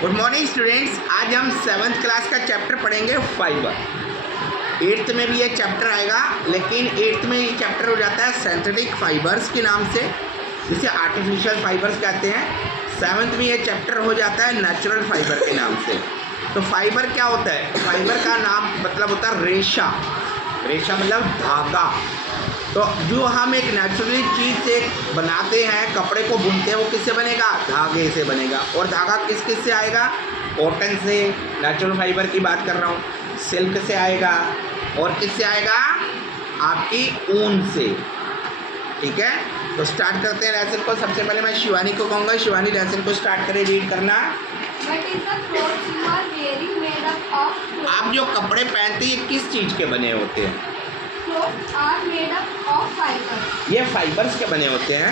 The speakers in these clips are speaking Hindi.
Good morning students. आज हम 7th क्लास का चैप्टर पढ़ेंगे फाइबर। 8th में भी ये चैप्टर आएगा, लेकिन 8th में ये चैप्टर हो जाता है सिंथेटिक फाइबर्स के नाम से, जिसे आर्टिफिशियल फाइबर्स कहते हैं। 7th में ये चैप्टर हो जाता है नेचुरल फाइबर के नाम से। तो फाइबर क्या होता है? फाइबर का नाम मतलब होता है रेशा। रेशा मतलब धागा। तो जो हम एक नेचुरली चीज़ से बनाते हैं, कपड़े को बुनते हैं, वो किससे बनेगा? धागे से बनेगा। और धागा किस किस से आएगा? कॉटन से, नेचुरल फाइबर की बात कर रहा हूँ। सिल्क से आएगा, और किससे आएगा? आपकी ऊन से। ठीक है, तो स्टार्ट करते हैं लेसन को। सबसे पहले मैं शिवानी को कहूँगा, शिवानी लेसन को स्टार्ट करें रीड करना। आप जो कपड़े पहनते हैं, ये किस चीज़ के बने होते हैं? Are made up of fibers. ये फाइबर्स के बने होते हैं।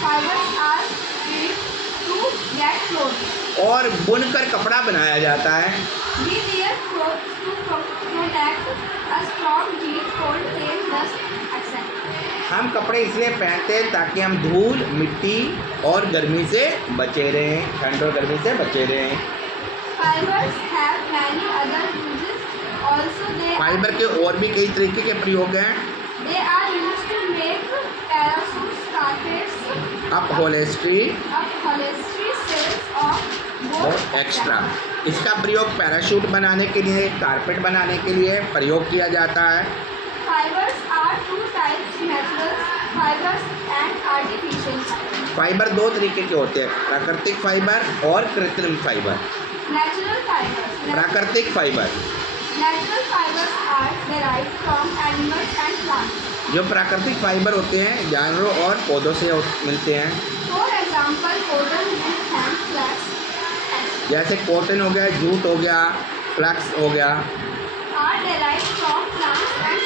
Fibers are used to get clothes. और बुनकर कपड़ा बनाया जाता है। We wear clothes to protect us from heat, cold, rain, dust, etc. हम कपड़े इसलिए पहनते हैं ताकि हम धूल, मिट्टी और गर्मी से बचे रहें, ठंड और गर्मी से बचे रहें। Fibers have many other uses. Also they fibre के और भी कई तरीके के प्रयोग हैं। They are used to make parachutes, carpets, upholstery cells of और एक्स्ट्रा। इसका प्रयोग पैराशूट बनाने के लिए, कारपेट बनाने के लिए प्रयोग किया जाता है। Fibers are two types: natural fibers and artificial fibers. Fibre दो तरीके के होते हैं, प्राकृतिक फाइबर और कृत्रिम फाइबर। Natural fibers. प्राकृतिक fibre Natural fibers are derived from animals and plants. जो प्राकृतिक फाइबर होते हैं जानवरों और पौधों से मिलते हैं। For example, cotton, jute and flax. जैसे कॉटन हो गया, जूट हो गया, फ्लैक्स हो गया। Are derived from plants and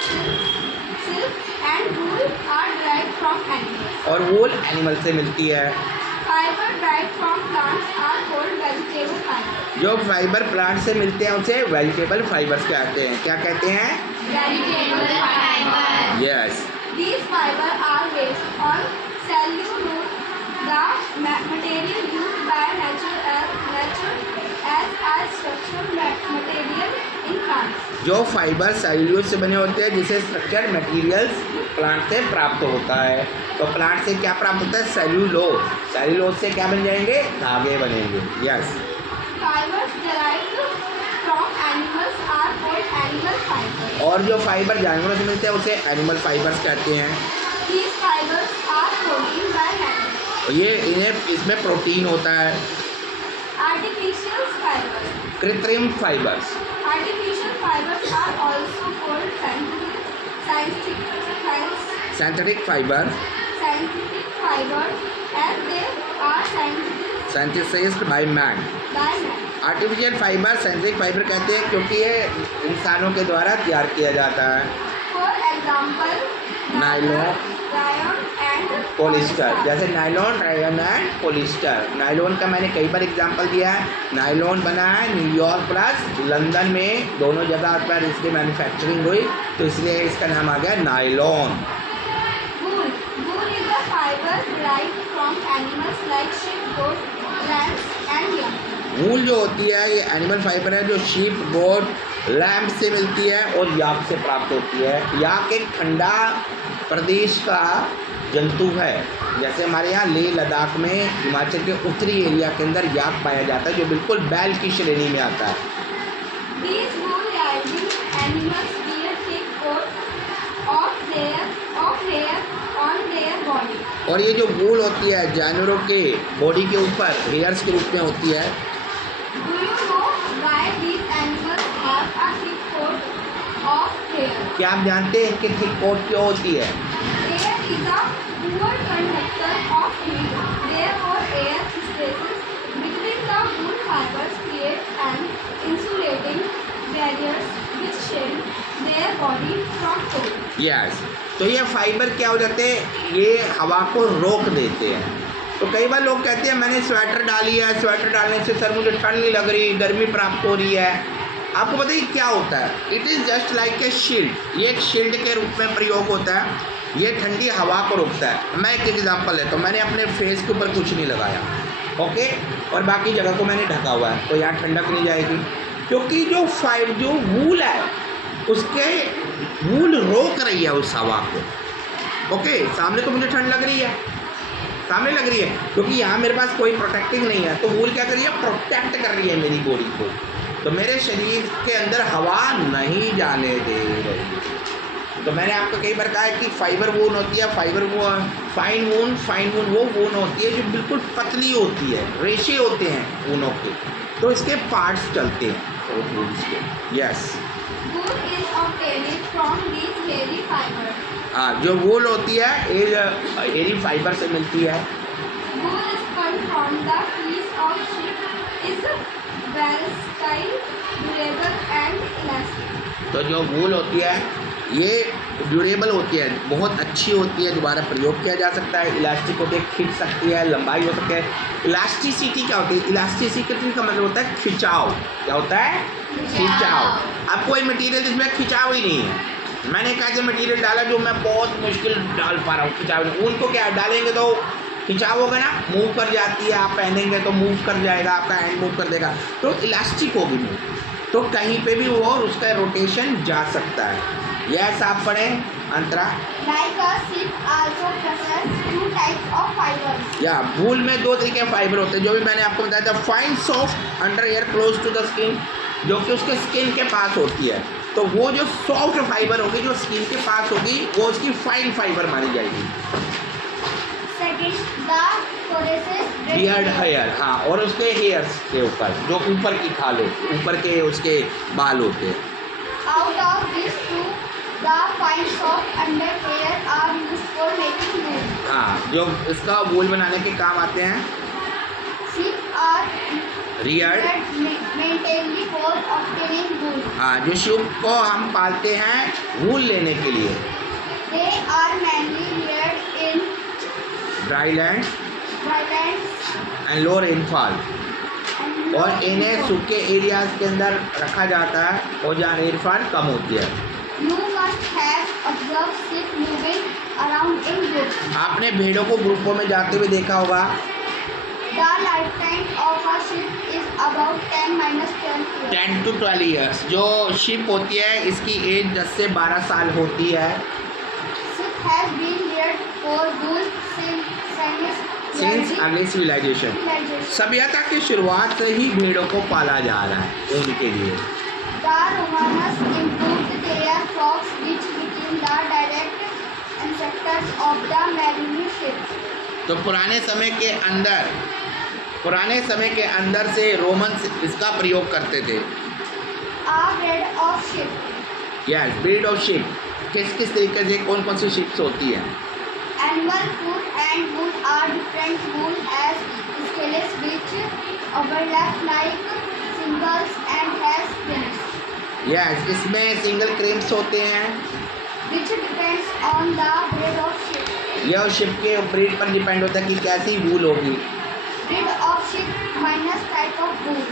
silk and wool are derived from animals. और वूल एनिमल से मिलती है। Fiber derived from plants are called vegetable fibers. जो फाइबर प्लांट से मिलते हैं उसे वेजिटेबल फाइबर्स कहते हैं। क्या कहते हैं? Vegetable fibers. Yes. These fibers are based on cellulose, the material used by nature as a structural material in plants. जो फाइबर सेल्यूलोज से बने होते हैं, जिसे स्ट्रक्चर मटेरियल्स प्लांट से प्राप्त होता है। तो प्लांट से क्या प्राप्त होता है? सेल्यूलोज। सेल्यूलोज से क्या बन जाएंगे? धागे बनेंगे। Yes. Fibers derived from animals are called animal fibers. और जो फाइबर जानवरों से मिलते हैं उसे एनिमल फाइबर्स कहते हैं। These fibers are protein by nature. इसमें प्रोटीन होता है। Artificial fibers. कृत्रिम fibres. Artificial fibers are also called synthetic fibre as they are synthesised by मैन। by man. Artificial fibre synthetic fibre कहते हैं क्योंकि ये इंसानों के द्वारा तैयार किया जाता है। For example, nylon, rayon and polyester. जैसे nylon, rayon and polyester. Nylon का मैंने कई बार एग्जांपल दिया है। नायलॉन बना है न्यूयॉर्क प्लस लंदन में, दोनों जगह पर इसकी मैन्युफैक्चरिंग हुई, तो इसलिए इसका नाम आ गया nylon. Wool. Wool is a fiber derived from animals like sheep, goat, lambs and yak. वूल जो होती है ये एनिमल फाइबर है जो शीप, गोट, लैम्प से मिलती है और याक से प्राप्त होती है। याक एक ठंडा प्रदेश का जंतु है। जैसे हमारे यहाँ लेह लद्दाख में, हिमाचल के उत्तरी एरिया के अंदर याक पाया जाता है, जो बिल्कुल बैल की श्रेणी में आता है। These wool-yielding animals wear thick coat of hair on their body. और ये जो वूल होती है जानवरों के बॉडी के ऊपर हेयर्स के रूप में होती है। Do you know why these animals have a thick coat of hair? क्या आप जानते हैं इनकी थिक कोट क्यों होती है? Hair is a poor conductor of heat. Therefore, air spaces between the wool fibers create an insulating barriers which shield their body from cold. Yes. तो ये फाइबर क्या हो जाते हैं? ये हवा को रोक देते हैं। तो कई बार लोग कहते हैं मैंने स्वेटर डाली है, स्वेटर डालने से सर मुझे ठंड नहीं लग रही, गर्मी प्राप्त हो रही है। आपको बताइए क्या होता है? It is just like a shield. ये एक शील्ड के रूप में प्रयोग होता है। ये ठंडी हवा को रोकता है। मैं एक एग्जांपल लेता हूँ। मैंने अपने फेस के ऊपर कुछ नहीं लगाया, ओके, और बाकी जगह को मैंने ढका हुआ है तो यहाँ ठंडक नहीं जाएगी, क्योंकि जो वूल है उसके वूल रोक रही है उस हवा को। ओके, सामने तो मुझे ठंड लग रही है, सामने लग रही है, क्योंकि यहाँ मेरे पास कोई प्रोटेक्टिंग नहीं है, तो वूल क्या कर रही है, प्रोटेक्ट कर रही है मेरी बॉडी को, तो मेरे शरीर के अंदर हवा नहीं जाने दे रही। तो मैंने आपको कई बार कहा है कि फाइबर वून होती है, फाइन वून वो वून होती है जो बिल्कुल पतली होती है, रेशे होते हैं वूनों के, तो इसके पार्ट्स चलते हैं वूल्स के। Yes, Wool is obtained from these hairy fibers. हाँ, जो वूल होती है एरी फाइबर से मिलती है। Wool spun from the fleece of sheep is versatile, durable and elastic. तो जो वूल होती है ये ड्यूरेबल होती है, बहुत अच्छी होती है, दोबारा प्रयोग किया जा सकता है, इलास्टिक होती है, खींच सकती है, लंबाई हो सकती है। इलास्टिसिटी क्या होती है, इलास्टिसिटी का मतलब होता है खिंचाव। क्या होता है, खिंचाव। अब कोई मटेरियल जिसमें खिंचाव ही नहीं है, मैंने एक ऐसे मटेरियल डाला जो मैं बहुत मुश्किल डाल पा रहा हूँ, खिंचाव नहीं। ऊन को क्या डालेंगे तो खिंचाव होगा ना, मूव कर जाती है, आप पहनेंगे तो मूव कर जाएगा, आपका हैंड मूव कर देगा, तो इलास्टिक होगी मूव, तो कहीं पे भी वो उसका रोटेशन जा सकता है। यस, आप पढ़ें अंतरा। Like a sheep also possesses 2 types of fibers. या वूल में 2 तरीके के फाइबर होते हैं, जो भी मैंने आपको बताया था, fine soft under hair close to the skin, जो कि उसके स्किन के पास होती है, तो वो जो सॉफ्ट फाइबर होगी जो स्किन के पास होगी वो उसकी फाइन फाइबर मानी जाएगी। Second, the coraceous beard hair, हाँ, और उसके हेयर्स के ऊपर जो ऊपर की खाल होती है, ऊपर के उसके बाल होते हैं। Out of these two, the fine soft under hair are used for making wool. हाँ, जो इसका वूल बनाने के काम आते हैं। Sheep are Rudyard, mainly for obtaining wool. हाँ, जो शिप को हम पालते हैं वूल लेने के लिए। They are mainly reared in dry land drylands and low rainfall, and और इन्हें सूखे एरियाज के अंदर रखा जाता है और जहाँ रेनफॉल कम होती है। you must have observed sheep moving around in groups. आपने भेड़ों को ग्रुपों में जाते हुए देखा होगा। The lifetime of a sheep is about 10-12 years. 10 to 12 years जो शिप होती है इसकी एज 10 से 12 साल होती है। Sheep has been reared for wool since early civilisation, सभ्यता की शुरुआत से ही भेड़ों को पाला जा रहा है ऊन के लिए। The Romans improved their flocks which became the direct ancestors of the marine sheep. तो पुराने समय के अंदर से रोमन्स इसका प्रयोग करते थे। A breed of sheep. Yes, breed of ship, किस तरीके से कौन सी शिप्स होती है। Animal food and wool are different. Wool has scales which overlap like shingles and has fins. Yes, इसमें सिंगल क्रेम्स होते हैं। Which depends on the breed of sheep. यह शिप के ब्रीड पर डिपेंड होता है कि कैसी वूल होगी। Breed of sheep minus type of wool.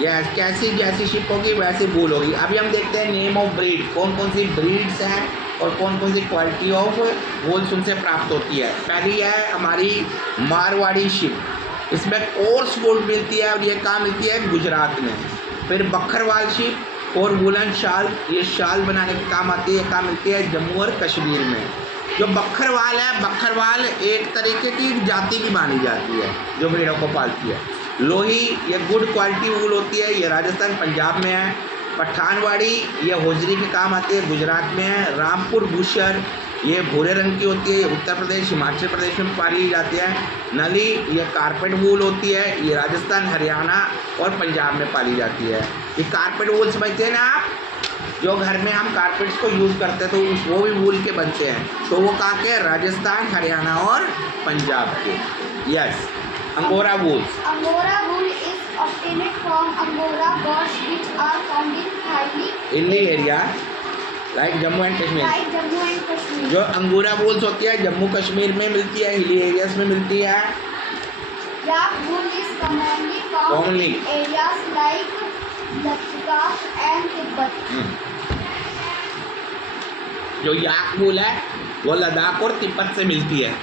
Yes, कैसी जैसी शिप होगी वैसी वूल होगी। अभी हम देखते हैं नेम ऑफ ब्रीड, कौन सी ब्रीड्स हैं और कौन सी क्वालिटी ऑफ वूल्स उनसे प्राप्त होती है। पहली है हमारी मारवाड़ी शिप, इसमें कोर्स वूल मिलती है और ये कहाँ मिलती है, गुजरात में। फिर बखरवाल शिप और वूलन शाल, ये शाल बनाने के काम आती है, कहाँ मिलती है, जम्मू और कश्मीर में। जो बखरवाल है, बखरवाल एक तरीके की जाति भी मानी जाती है जो भेड़ों को पालती है। लोही, ये गुड क्वालिटी वूल होती है, ये राजस्थान पंजाब में है। पठानवाड़ी, ये होजरी के काम आती है, गुजरात में है। रामपुर बुशर, ये भूरे रंग की होती है, उत्तर प्रदेश हिमाचल प्रदेश में पाली जाती है। नली, ये कारपेट वूल होती है, ये राजस्थान हरियाणा और पंजाब में पाली जाती है। ये कारपेट वूल समझते हैं ना आप, जो घर में हम कारपेट्स को यूज़ करते हैं तो वो भी वूल के बनते हैं, तो वो कहाँ के, राजस्थान हरियाणा और पंजाब के। Yes, angora wools. Angora wool is obtained from Angora birds which are found in highly hilly area like Jammu and Kashmir. like Jammu and Kashmir. जो अंगोरा वूल्स होती है जम्मू कश्मीर में मिलती है, हिली एरियाज में मिलती है। Yak wool is commonly found Commonly. in areas like Ladakh and Tibet. जो याक वूल है वो लद्दाख और तिब्बत से मिलती है।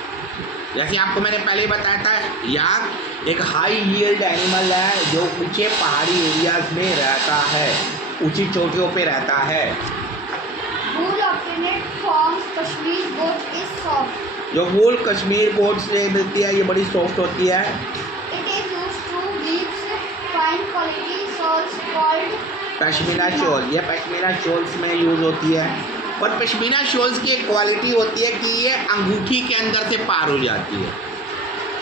जैसे आपको मैंने पहले ही बताया था, याक एक हाई यील्ड एनिमल है जो ऊंचे पहाड़ी एरियाज में रहता है, ऊंची चोटियों पे रहता है। Wool obtained from Kashmir goat is soft. जो वूल कश्मीर गोट से मिलती है ये बड़ी सॉफ्ट होती है। It is used to weave fine quality shawls called pashmina shawl, ये पश्मीना शॉल्स में यूज़ होती है। और पश्मीना शॉल्स की एक क्वालिटी होती है कि ये अंगूठी के अंदर से पार हो जाती है।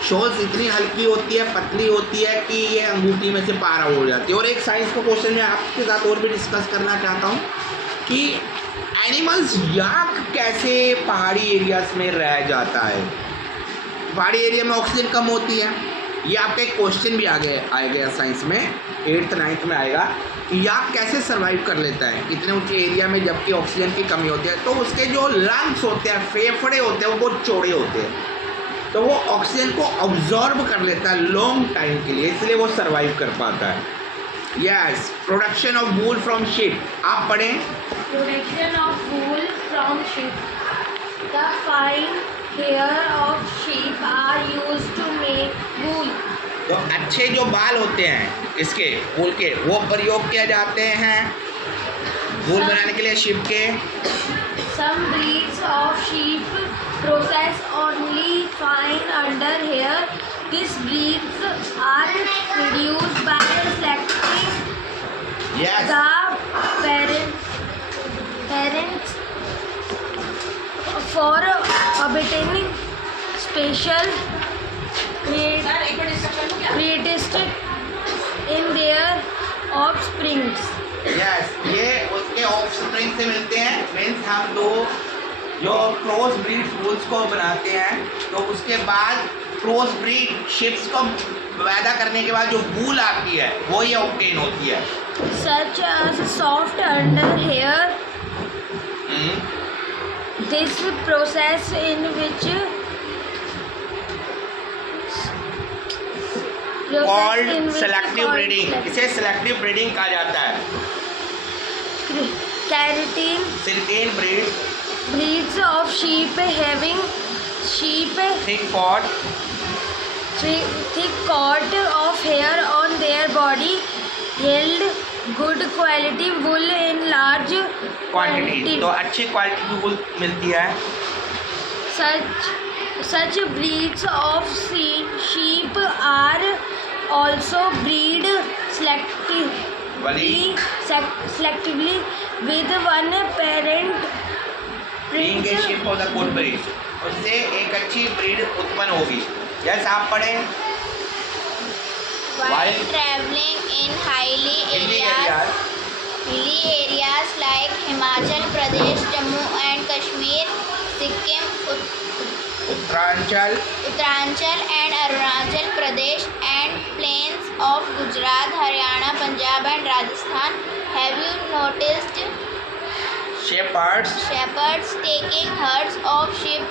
शॉल्स इतनी हल्की होती है, पतली होती है कि ये अंगूठी में से पार हो जाती है। और एक साइंस का क्वेश्चन मैं आपके साथ और भी डिस्कस करना चाहता हूँ कि एनिमल्स याक कैसे पहाड़ी एरियाज में रह जाता है। पहाड़ी एरिया में ऑक्सीजन कम होती है, ये आपका एक क्वेश्चन भी आएगा साइंस में, 8th 9th में आएगा कि याक कैसे सर्वाइव कर लेता है इतने ऊंचे एरिया में जबकि ऑक्सीजन की कमी होती है। तो उसके जो लंग्स होते हैं, फेफड़े होते हैं, वो बहुत चौड़े होते हैं, तो वो ऑक्सीजन को ऑब्जॉर्ब कर लेता है लॉन्ग टाइम के लिए, इसलिए वो सर्वाइव कर पाता है। Yes, production of wool from ship, आप पढ़ें। production of wool from sheep. The fine hair of sheep are used to make wool. तो अच्छे जो बाल होते हैं इसके वूल के, वो प्रयोग किए जाते हैं वूल बनाने के लिए शिप के। Some breeds of sheep process only fine under hair. These breeds are produced by selecting yes, the parents for obtaining special breeds in their offsprings. Yes, ये उसके ऑफस्प्रिंग से मिलते हैं। मीन्स हम दो जो क्रॉस ब्रीड वूल्स को बनाते हैं तो उसके बाद क्रॉस ब्रीड शिप्स को पैदा करने के बाद जो वूल आती है वो ये ऑब्टेन होती है। Such as soft under hair. This process in which called selective breeding, इसे सेलेक्टिव ब्रीडिंग कहा जाता है। Keratin silken breeds of sheep having thick coat thick coat of hair on their body yield good quality wool in large quantity, तो अच्छी क्वालिटी की वूल मिलती है। Such breeds of sheep are also bred selectively with one parent being a ship of the good breed, उससे एक अच्छी ब्रीड उत्पन्न होगी। यस, आप पढ़ें। While traveling in hilly areas like Himachal Pradesh, Jammu and Kashmir, Sikkim, Uttaranchal and Arunachal Pradesh, and plains of Gujarat, Haryana, Punjab and Rajasthan, have you noticed shepherds taking herds of sheep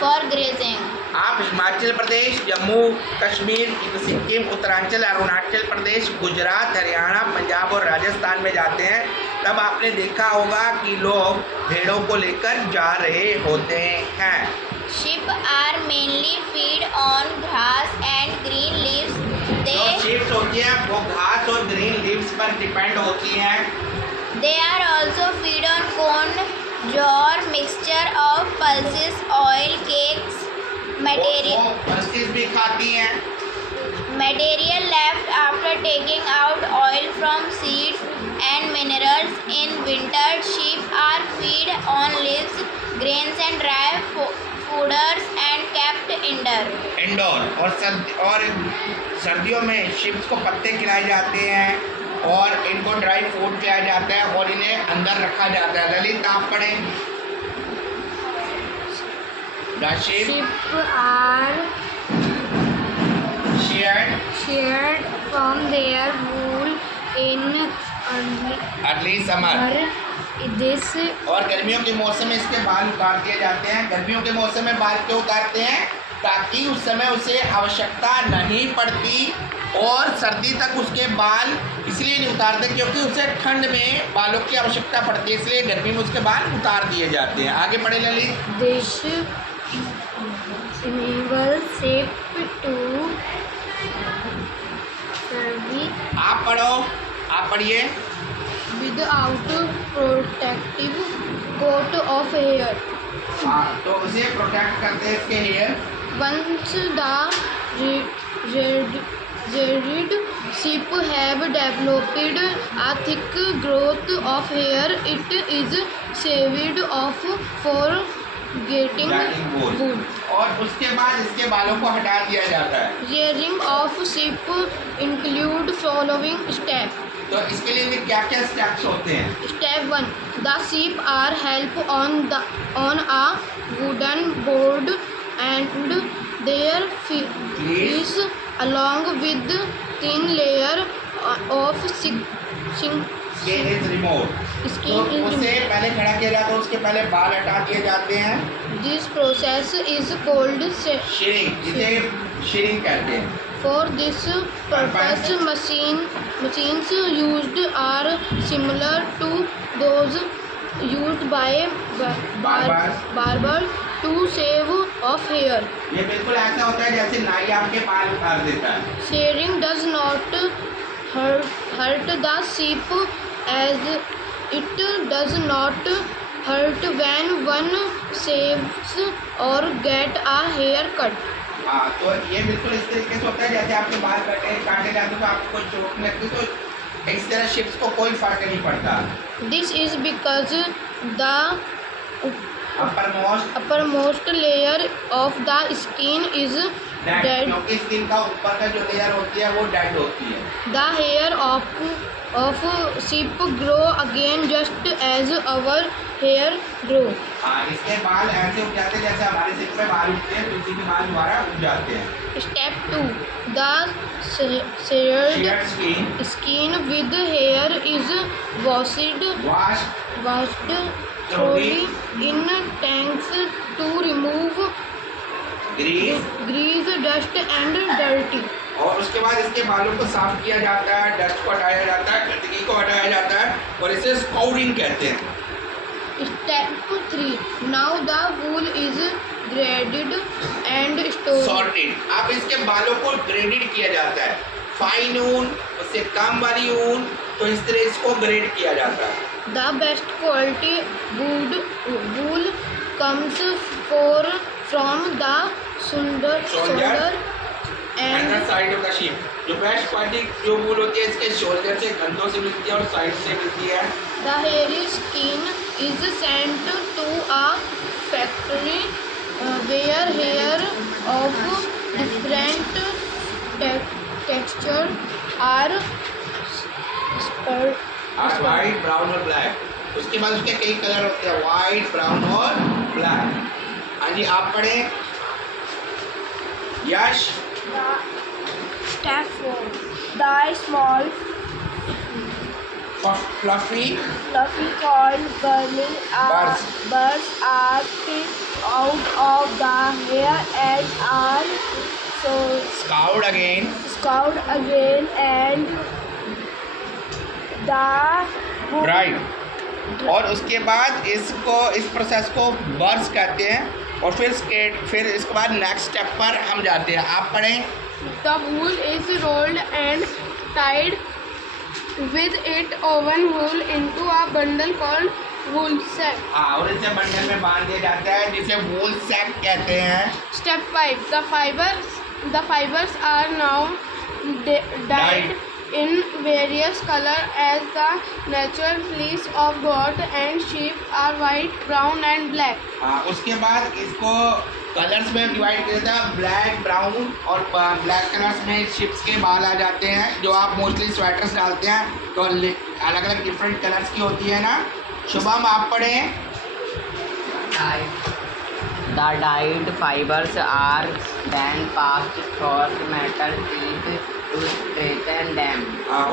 for grazing? आप हिमाचल प्रदेश, जम्मू कश्मीर, सिक्किम, उत्तरांचल, अरुणाचल प्रदेश, गुजरात, हरियाणा, पंजाब और राजस्थान में जाते हैं तब आपने देखा होगा कि लोग भेड़ों को लेकर जा रहे होते हैं। Sheep are mainly feed on grass and green leaves. जो sheep होती हैं वो घास और ग्रीन लीव्स पर डिपेंड होती हैं। They are also feed on corn, jowar, mixture of pulses, oil, cakes, वो पल्सेस भी खाती हैं। material left after taking out oil from seeds and minerals. In winter, sheep are feed on leaves, grains and dry fooders and kept indoor. और सर्दियों में शिप्स को पत्ते खिलाए जाते हैं और इनको ड्राई फूड खिलाया जाता है और इन्हें अंदर रखा जाता है। ललित, आप पढ़ें। The sheep are shared from their wool in early summer. This और गर्मियों के मौसम में इसके बाल उतार दिए जाते हैं। गर्मियों के मौसम में बाल क्यों उतारते हैं? ताकि उस समय उसे आवश्यकता नहीं पड़ती और सर्दी तक उसके बाल इसलिए नहीं उतारते क्योंकि उसे ठंड में बालों की आवश्यकता पड़ती है, इसलिए गर्मी में उसके बाल उतार दिए जाते हैं। आगे बढ़े Lalit. enable sheep to survive आप पढ़ो, आप पढ़िए। without protective coat of hair. हाँ, तो उसे प्रोटेक्ट करते हैं इसके hair. Once the jaded sheep have developed a thick growth of hair, it is shaved off for getting Getting wool। wool. और उसके बाद इसके बालों को हटा दिया जाता है। Rearing of sheep include following steps. तो इसके लिए भी क्या क्या स्टेप्स होते हैं? Step 1. The sheep are held on a wooden board and their feet along with thin layer of skin is remove. तो उसे पहले खड़ा किया जाता है, उसके पहले बाल हटा दिए जाते हैं। This process is called Tshering, जिसे शेरिंग कहते हैं। For this purpose, machines used are similar to those used by barbers to shave off hair. ये बिल्कुल ऐसा होता है जैसे नाई आपके बाल उतार देता है। Shearing does not hurt the sheep as it does not hurt when one shaves or get a haircut. हाँ, तो ये बिल्कुल इस तरीके से होता है जैसे आपके बाल काटे जाते हैं तो आपको कोई चोट नहीं लगती, तो इस तरह शिप्स को कोई फर्क नहीं पड़ता। This is because the uppermost layer of the skin is dead. क्योंकि स्किन का ऊपर का जो लेयर होती है वो डेड होती है। The hair of sheep grow again just as our hair grow. हाँ, इसके बाल ऐसे उग जाते हैं जैसे हमारे सिर पे बाल उगते हैं, तो इसी के बाल दोबारा उग जाते हैं। Step 2. The sheared skin with hair is washed thoroughly in tanks to remove grease, dust and dirty. और उसके बाद इसके बालों को साफ किया जाता है, डस्ट को हटाया जाता है, गंदगी को हटाया जाता है और इसे स्काउरिंग कहते हैं। Step 3. Now the wool is graded and stored. Sorted. अब इसके बालों को ग्रेडेड किया जाता है, फाइन ऊन, उससे कम वाली ऊन, तो इस तरह इसको ग्रेड किया जाता है। The best quality wool comes from the shoulder and and side of the sheep. जो बेस्ट क्वालिटी जो वूल होती है इसके शोल्डर से, कंधों से मिलती है और साइड से मिलती है। the hairy skin is sent to a factory where hair of different texture are white, brown और ब्लैक। उसके बाद उसके कई कलर होते हैं, वाइट, ब्राउन और ब्लैक। हाँ जी, आप पढ़ें। यश। Step 4. The small fluffy fluffy coil burning Birds. birds are picked out of the hair and are so scout again. scoured again and the right. और उसके बाद इस प्रोसेस को बर्स कहते हैं। और फिर इसके बाद नेक्स्ट स्टेप पर हम जाते हैं। आप पढ़ें। the wool is rolled and tied with it woven wool into a bundle called wool sack. हाँ, और इसे बंडल में बांध दिया जाता है जिसे वूल सैक कहते हैं। Step 5. The fibers are now dyed in various color as the natural fleece of goat and sheep are white, brown and black. हाँ, उसके बाद इसको कलर्स में डिवाइड किया जाता है, ब्लैक, ब्राउन और ब्लैक कलर्स में शिप्स के बाल आ जाते हैं। जो आप मोस्टली स्वेटर्स डालते हैं तो अलग अलग डिफरेंट कलर्स की होती है ना। शुभम, आप पढ़ें। The dyed fibers are then passed through metal teeth to straighten them.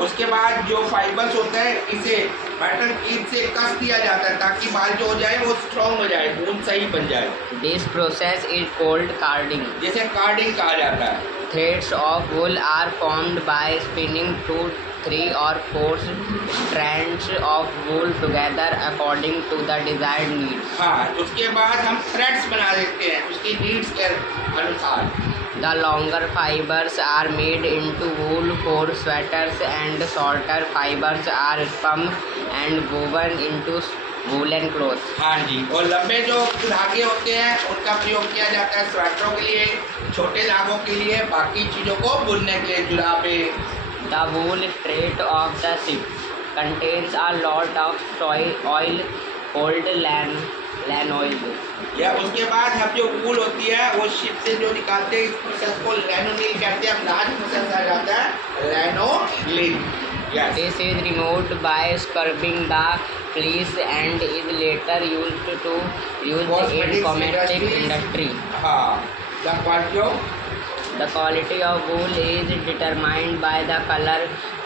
उसके बाद जो फाइबर्स होते हैं इसे मेटल कीट से कस दिया जाता है ताकि बाल जो हो जाए वो स्ट्रॉन्ग हो जाए, ऊन सही बन जाए। This process is called carding. जिसे कार्डिंग कहा जाता है। Threads of wool are formed by spinning two 3 or 4 strands of wool together according to the desired needs. हाँ, उसके बाद हम थ्रेड्स बना देते हैं उसकी नीड्स के अनुसार। The longer fibers are made into wool for sweaters and shorter fibers are spun and woven into woolen clothes. हाँ जी, और लंबे जो धागे होते हैं उनका प्रयोग किया जाता है स्वेटरों के लिए, छोटे धागों के लिए, बाकी चीज़ों को बुनने के लिए, जुराबे। The wool straight of the ship contains a lot of soy oil called lanoil. या उसके बाद हम जो वूल होती है वो शिप से जो निकालते हैं इस प्रोसेस को लैनोलीन कहते हैं। अब लास्ट प्रोसेस आ जाता है लैनोलीन। Yes. This is removed by scrubbing the fleece and is later used in cosmetic industry. हाँ, the quality of wool is determined by the color,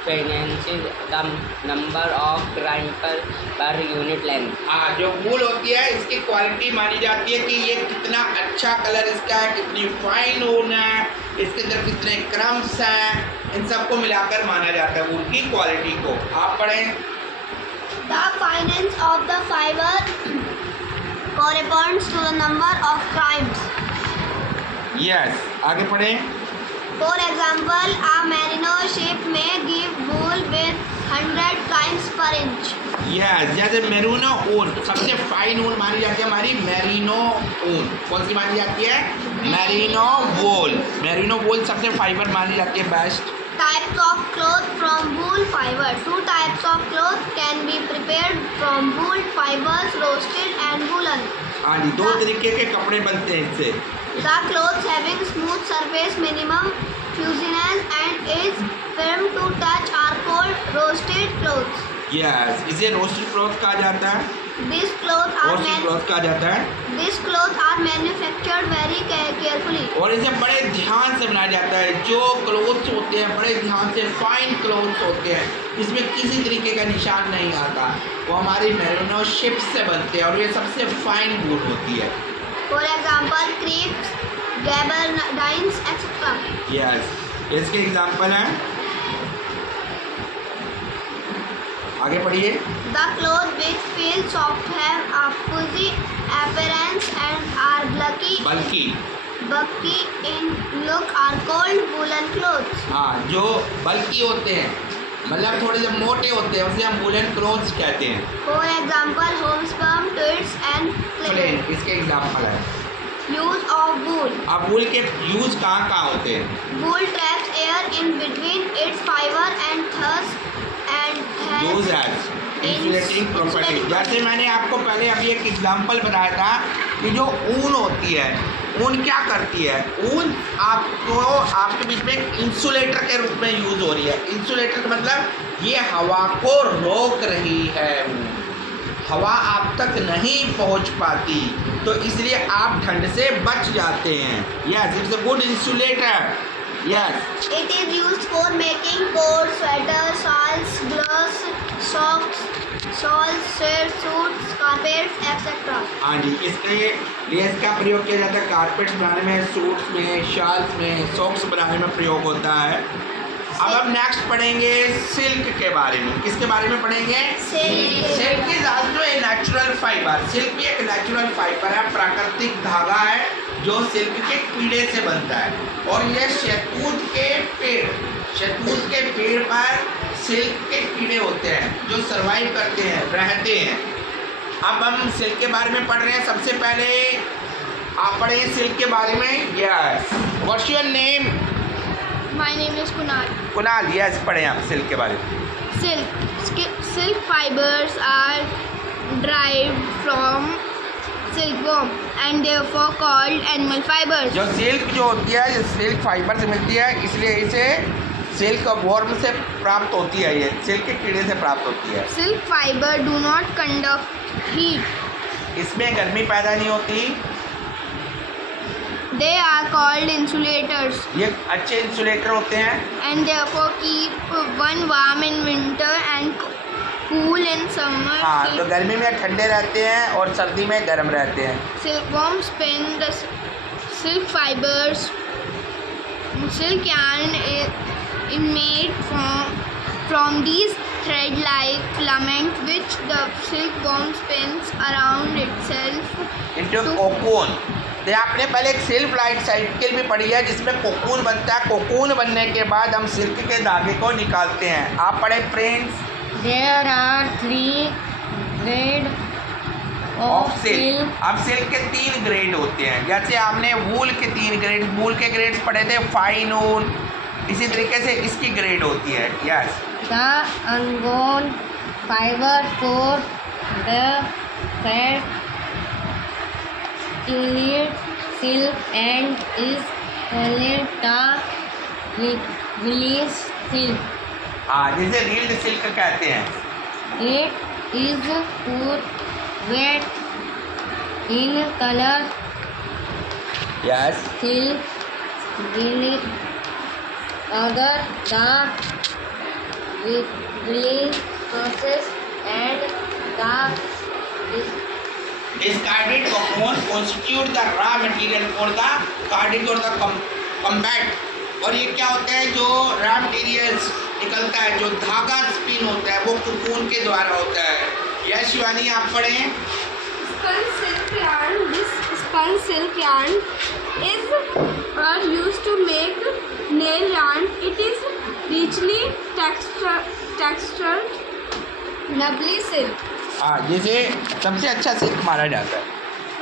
finishes, the number of wrinkles per unit length. हाँ, जो वूल होती है इसकी क्वालिटी मानी जाती है कि ये कितना अच्छा कलर इसका है, कितनी फाइन ऊन है, इसके अंदर कितने क्रम्स हैं, इन सबको मिलाकर माना जाता है वूल की क्वालिटी को। आप पढ़ें। The fineness of the fiber corresponds to the number of crimes. Yes, आगे पढ़ें। For example, a merino ship may give wool with 100 crimes per inch. Yes, जैसे मेरिनो ऊन सबसे फाइन ऊन मानी जाती है हमारी मेरिनो ऊन। कौन सी मानी जाती है? Merino wool. मेरिनो वूल सबसे फाइबर मानी जाती है best. Types of cloth from wool fiber. 2 types of cloth can be prepared from wool fibers, roasted and woolen. हाँ जी, दो तरीके के कपड़े बनते हैं इससे। The cloth having smooth surface, minimum fusiness and is firm to touch are called roasted cloths. Yes, इसे रोस्टेड क्लॉथ कहा जाता है। These cloth are roasted cloth कहा जाता है। These cloth are manufactured very carefully. और इसे बड़े ध्यान से बनाया जाता है। जो क्लोथ्स होते हैं बड़े ध्यान से फाइन क्लोथ्स होते हैं, इसमें किसी तरीके का निशान नहीं आता। वो हमारी मेरिनो शिप से बनते हैं और ये सबसे फाइन वूल होती है। For example, crepes, gabardines, etc. Yes, इसके एग्जांपल हैं। आगे पढ़िए। The clothes which feel soft have a fuzzy appearance and are bulky in look are called woolen clothes. हाँ, जो बल्कि होते हैं मतलब थोड़े से मोटे होते हैं उसे हम वूलन क्लोथ्स कहते हैं। For example, homespun, tweeds and plain इसके एग्जांपल है। Use of wool. अब वूल के यूज कहाँ कहाँ होते हैं? Wool traps air in between its fiber and thus use as insulating property. जैसे मैंने आपको पहले अभी एक एग्जांपल बताया था कि जो ऊन होती है, ऊन क्या करती है? ऊन आपके बीच में एक इंसुलेटर के रूप में यूज हो रही है। इंसुलेटर का मतलब ये हवा को रोक रही है, हवा आप तक नहीं पहुंच पाती, तो इसलिए आप ठंड से बच जाते हैं। Yes, it's a good insulator. Yes, it is used for making coats, sweaters, shawls, gloves, socks, shawls, shirts, suits, carpets, etc. हाँ जी, इसके लिए इसका प्रयोग किया जाता है कारपेट्स बनाने में, सूट्स में, शॉल्स में, सॉक्स बनाने में प्रयोग होता है। अब हम नेक्स्ट पढ़ेंगे सिल्क के बारे में। किसके बारे में पढ़ेंगे? Silk is also a natural fibre. Silk भी एक नेचुरल फाइबर है, प्राकृतिक धागा है जो सिल्क के कीड़े से बनता है। और ये शहतूत के पेड़ पर सिल्क के कीड़े होते हैं जो सर्वाइव करते हैं, रहते हैं। अब हम सिल्क के बारे में पढ़ रहे हैं। सबसे पहले आप पढ़ें सिल्क के बारे में। Yes, what's your name? My name is Kunal. Kunal, yes, पढ़ें आप सिल्क के बारे में। Silk fibers are derived from silkworm and therefore called animal fibers. जो सिल्क जो होती है ये सिल्क फाइबर से मिलती है, इसलिए इसे सिल्क वॉर्म से प्राप्त होती है। ये सिल्क के कीड़े से प्राप्त होती है। Silk fiber do not conduct heat. इसमें गर्मी पैदा नहीं होती। They are called insulators ये अच्छे इंसुलेटर होते हैं and therefore keep one warm in winter and cool in summer. हाँ, तो गर्मी में ठंडे रहते हैं और सर्दी में गर्म रहते हैं। Silkworm spin the silk fibers. Silk yarn is made From these thread-like filaments, which the silkworm spins around itself into to cocoon. तो आपने पहले एक सिल्क लाइफ साइकिल भी पढ़ी है जिसमें कोकून बनता है। कोकून बनने के बाद हम सिल्क के धागे को निकालते हैं। आप पढ़े friends? There are 3 grades of silk. अब सिल्क के 3 ग्रेड होते हैं। जैसे आपने वूल के 3 ग्रेड, वूल के ग्रेड्स पढ़े थे, फाइन वूल, इसी तरीके से इसकी ग्रेड होती है। Yes, The unwound fiber for the fat silk and is called the release silk. हाँ, जिसे रील्ड सिल्क कहते हैं। It is pure wet in color. Yes, Silk beneath other the release process and the discarded cocoon constitute the raw material for the carded or the combat। और ये क्या होता है, जो रॉ मटेरियल्स निकलता है, जो धागा स्पिन होता है, वो कोकून के द्वारा होता है। यस शिवानी, आप पढ़ें। Spun silk yarn. This spun silk yarn are used to make nail yarn. It is richly textured, nubbly silk. हाँ, जिसे सबसे अच्छा सिल्क माना जाता है।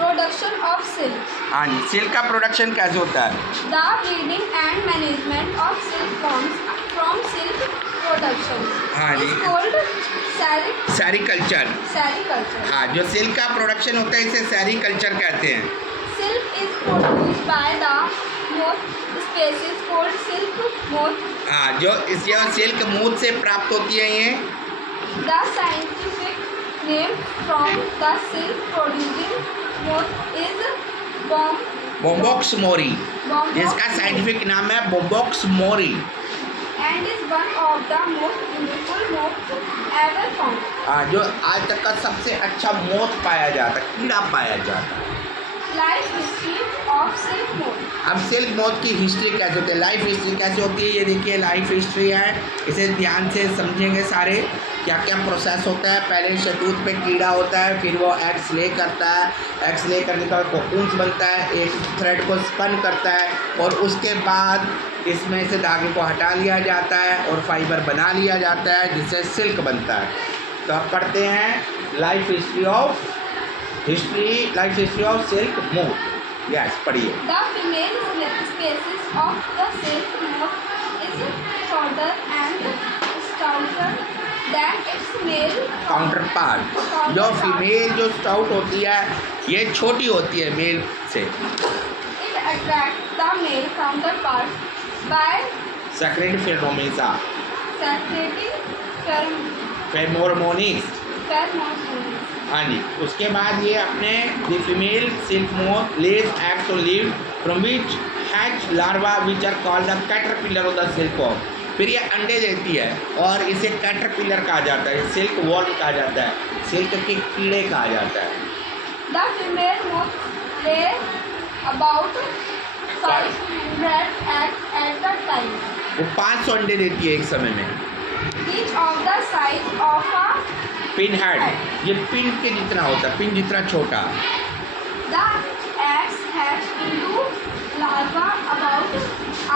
Production of silk. हाँ जी, सिल्क का प्रोडक्शन कैसे होता है? The breeding and management of silkworms from silk production हाँ जी। is called sericulture. sericulture. हाँ, जो सिल्क का प्रोडक्शन होता है इसे सेरीकल्चर कहते हैं। Silk is produced by the moth species called silk moth. हाँ, जो सिल्क मूथ से प्राप्त होती है ये। The scientific name from the silk producing moth is Bombyx mori, bombox जिसका साइंटिफिक नाम है बोम्बॉक्स मोरी। and is one of the most beautiful moths ever found. हाँ, जो आज तक का सबसे अच्छा मोथ पाया जाता है, कीड़ा पाया जाता है। Life history of silk moth. अब सिल्क मोथ की हिस्ट्री कैसे होती है, लाइफ हिस्ट्री कैसे होती है, ये देखिए लाइफ हिस्ट्री है। इसे ध्यान से समझेंगे सारे, क्या क्या प्रोसेस होता है। पहले शहतूत पे कीड़ा होता है, फिर वो एग्स ले करता है, एग्स ले करने के बाद कोकून्स बनता है, एक थ्रेड को स्पन करता है और उसके बाद इसमें से धागे को हटा लिया जाता है और फाइबर बना लिया जाता है जिससे सिल्क बनता है। तो अब पढ़ते हैं life history of silk moth. Yes, पढ़िए। The female species of the silk moth is shorter and stouter than its male counter part, जो फीमेल जो स्टाउट होती है ये छोटी होती है मेल से। It attracts the male counterpart by secrete फेरोमेसा secreting फेरोमोनिक्स। pheromones. हाँ जी, उसके बाद ये अपने the female silk moth lays eggs और leave from which hatch larva which are called the caterpillar of the silkworm. फिर ये अंडे देती है और इसे कैटरपिलर कहा जाता है, सिल्क वॉर्म कहा जाता है, सिल्क के कीड़े कहा जाता है। The female moth lay about 500 eggs at a time. वो 500 अंडे देती है एक समय में। Each of the size of a pin head, ये पिन के जितना होता है, पिन जितना छोटा। the eggs hatch into larva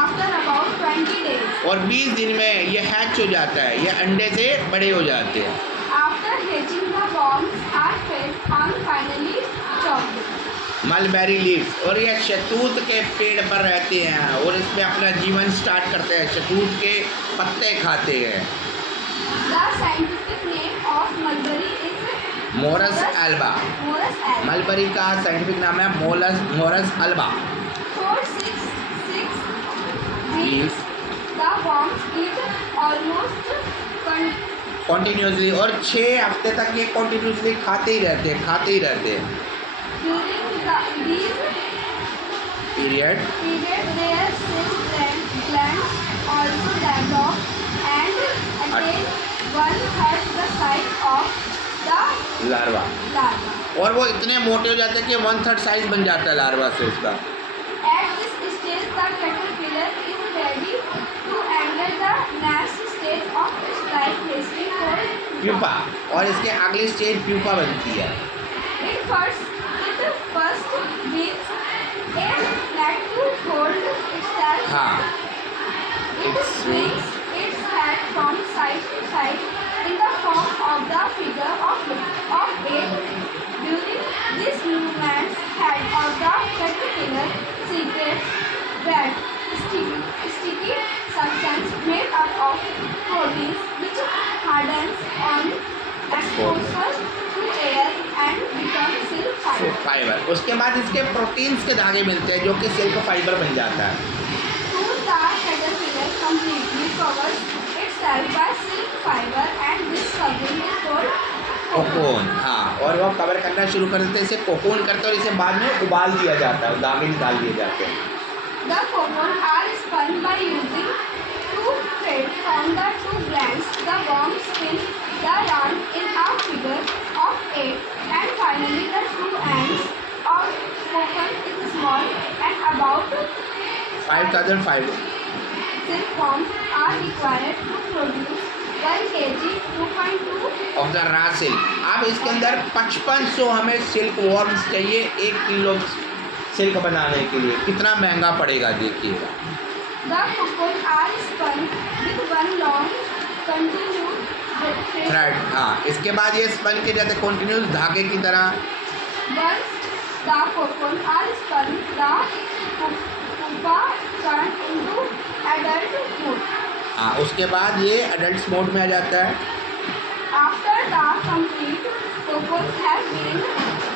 after about 20 days. और 20 दिन में ये हैच हो जाता है, ये अंडे से बड़े हो जाते हैं। After hatching, the worms are fed and finally chopped. Mulberry leaves, और ये शहतूत के पेड़ पर रहते हैं और इसमें अपना जीवन स्टार्ट करते हैं, शहतूत के पत्ते खाते हैं। The scientific name of mulberry is Morris Elba. Morus alba. Mulberry का साइंटिफिक नाम है Morris alba. For 6 weeks, the worms eat almost continuously, और 6 हफ्ते तक ये कॉन्टिन्यूसली खाते ही रहते हैं। during these period their silk glands also develop and attain 1/3 the size of the larva, larva. और वो इतने मोटे हो जाते हैं कि 1/3 साइज बन जाता है लार्वा से उसका। At this stage, the caterpillar is ready to enter the next stage of its life lifelessly called pupa, और इसके अगली स्टेज प्यूपा बनती है। It first gives a neck to hold itself. हाँ, It swings its head from side to side in the form of the figure of 8. During this movement, head of the caterpillar secretes red, sticky substance made up of proteins which hardens on exposure to air and becomes silk fiber. Fibre. उसके बाद इसके प्रोटीन्स के धागे मिलते हैं जो कि सिल्क फाइबर बन जाता है। Soon the caterpillar completely covers itself by silk fiber and this covering is called cocoon. हाँ, और वो कवर करना शुरू कर देते हैं, इसे कोकोन करते हैं और इसे बाद में उबाल दिया जाता है, धागे निकाल दिए जाते हैं। The cocoon are spun by using two threads from the two glands. The worm spins the yarn in a figure of 8 and finally the two ends of cocoon is small and about 5005 silk worms are required to produce 1 kg 2.2 of the raw silk. अब इसके अंदर 5500 हमें सिल्क वॉर्म्स चाहिए 1 किलो सिल्क बनाने के लिए। कितना महंगा पड़ेगा देखिएगा। The cocoon are spun with one long continuous thread. हाँ, इसके बाद ये स्पन के जाते कंटिन्यूस धागे की तरह। Once the cocoon are spun, the pupa turn into adult mood. हाँ, उसके बाद ये अडल्ट मोड में आ जाता है। After the complete cocoons have been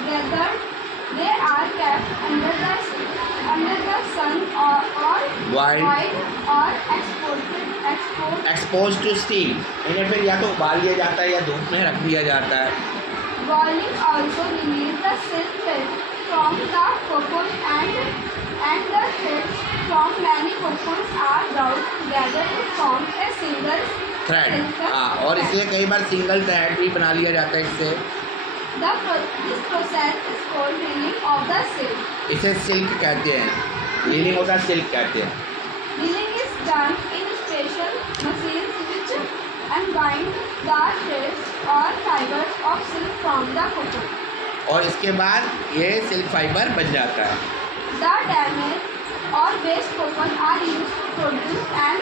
gathered, they are kept under the sun or Wild. or exposed. Expose to steam, इन्हें फिर या तो उबाल दिया जाता है या धूप में रख दिया जाता है। Boiling also release the silk thread from the cocoon and the threads from many cocoons are brought together to form a single thread. silk हाँ, और thread. इसलिए कई बार सिंगल थ्रेड भी बना लिया जाता है इससे। This process is called reeling of the silk. इसे सिल्क कहते हैं, रीलिंग होता है सिल्क कहते हैं। Reeling is done in special machines which unbind the threads or fibers of silk from the cocoon. और इसके बाद ये सिल्क फाइबर बन जाता है। The damaged or waste cocoon are used to produce an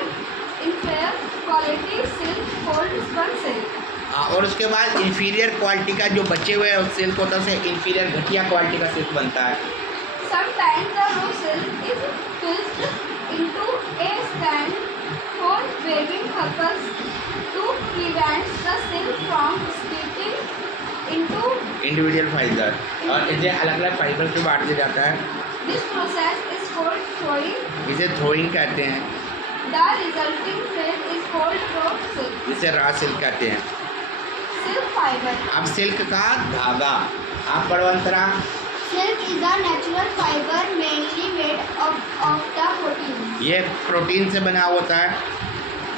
inferior quality silk called spun silk. हाँ, और उसके बाद इंफीरियर क्वालिटी का जो बचे हुए सिल्क होता है उसे इंफीरियर घटिया क्वालिटी का सिल्क बनता है। Sometimes the raw silk is twisted into a stand for weaving purpose to prevent the silk from splitting into. Individual fibre, और इसे अलग अलग फाइबर में बांट दिया जाता है। This process is called throwing. इसे थ्रोइंग कहते हैं। The resulting thread is called raw silk. इसे रॉ सिल्क कहते हैं। Silk fiber. अब सिल्क का धागा, आप पढ़वंतरा। Silk is a natural fiber mainly made of the protein. ये प्रोटीन से बना होता है।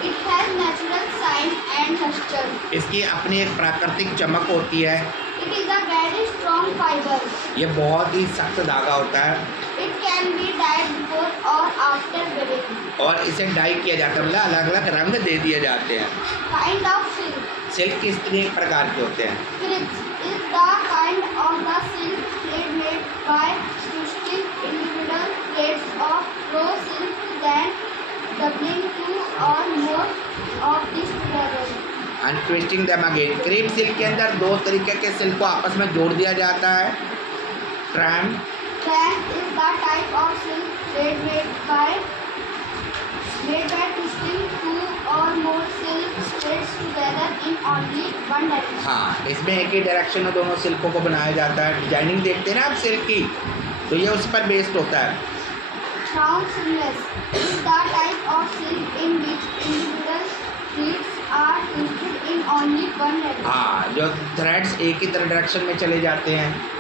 It has natural shine and luster. इसकी अपनी एक प्राकृतिक चमक होती है। It is a very strong fiber. ये बहुत ही सख्त धागा होता है It can be dyed before or after weaving. और इसे डाई किया जाता है, मतलब अलग अलग रंग दे दिए जाते हैं। Kind of silk. सिल्क किस प्रकार के होते हैं? Threads is the kind of the silk thread made by twisting individual threads of raw silk then doubling two or more of this together. And twisting them again. Crepe silk के अंदर दो तरीके के सिल्क को आपस में जोड़ दिया जाता है। Tram Tram is the type of silk thread made by twisting two or more silk threads together in only one direction. हाँ, इसमें एक ही डायरेक्शन में दोनों सिल्कों को बनाया जाता है। डिजाइनिंग देखते हैं ना आप सिल्क की, तो ये उस पर बेस्ड होता है। Round seamless is the type of silk in which individual threads are twisted in only one direction. हाँ, जो थ्रेड्स एक ही तरह डायरेक्शन में चले जाते हैं।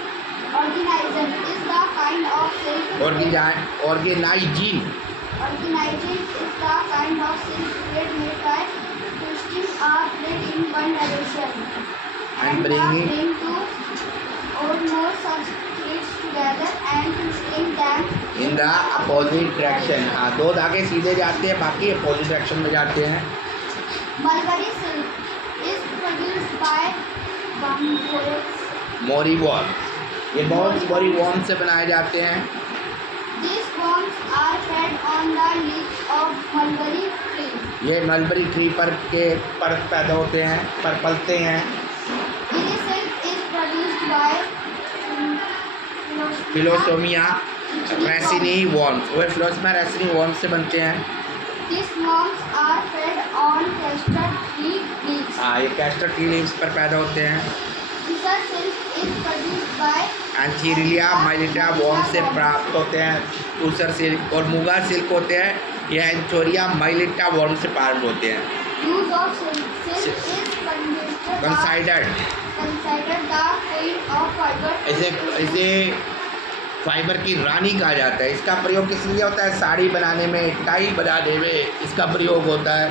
Organizer is the kind of silk. Organising Organizing is the kind of silk thread made by twisting a thread in one direction And bringing- bring two or more such threads together and twisting them in the opposite direction. हाँ, दो धागे सीधे जाते हैं, बाकी अपोजिट डायरेक्शन में जाते हैं। Mulberry silk मोरी वॉर्म, ये बॉल्स मोरी वॉर्म से बनाए जाते हैं। These worms are fed on the leaves of mulberry tree. ये मलबरी ट्री पर पैदा होते हैं, पर पलते हैं। Irissilk is produced by Philosamia ricini worms, वे फिलोसोमिया रेसिनी वॉर्म से बनते हैं। These worms are fed on castor tree leaves. हाँ, ये कैस्टर ट्री लीव्स पर पैदा होते हैं। Tissue silk is produced by Antheraea mylitta worm से प्राप्त होते हैं। टूसर सिल्क और मूगा सिल्क होते हैं, ये एंथोरिया माइलिटा वॉर्म से प्राप्त होते हैं। use of silk is considered, considered the queen of fiber. इसे फाइबर की रानी कहा जाता है। इसका प्रयोग किस लिए होता है? साड़ी बनाने में, टाई बनाने में इसका प्रयोग होता है।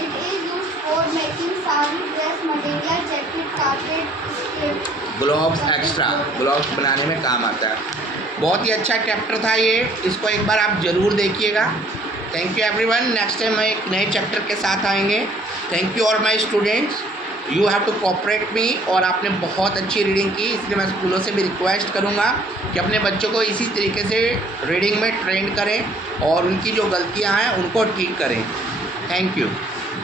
It is used for making sari, dress material, jacket, carpet, skirt. Gloves extra, gloves बनाने में काम आता है। बहुत ही अच्छा चैप्टर था ये, इसको एक बार आप ज़रूर देखिएगा। Thank you everyone. Next time हम एक नए चैप्टर के साथ आएंगे। थैंक यू और my students, you have to cooperate me. और आपने बहुत अच्छी रीडिंग की, इसलिए मैं स्कूलों से भी रिक्वेस्ट करूँगा कि अपने बच्चों को इसी तरीके से रीडिंग में ट्रेन करें और उनकी जो गलतियाँ हैं उनको ठीक करें। Thank you.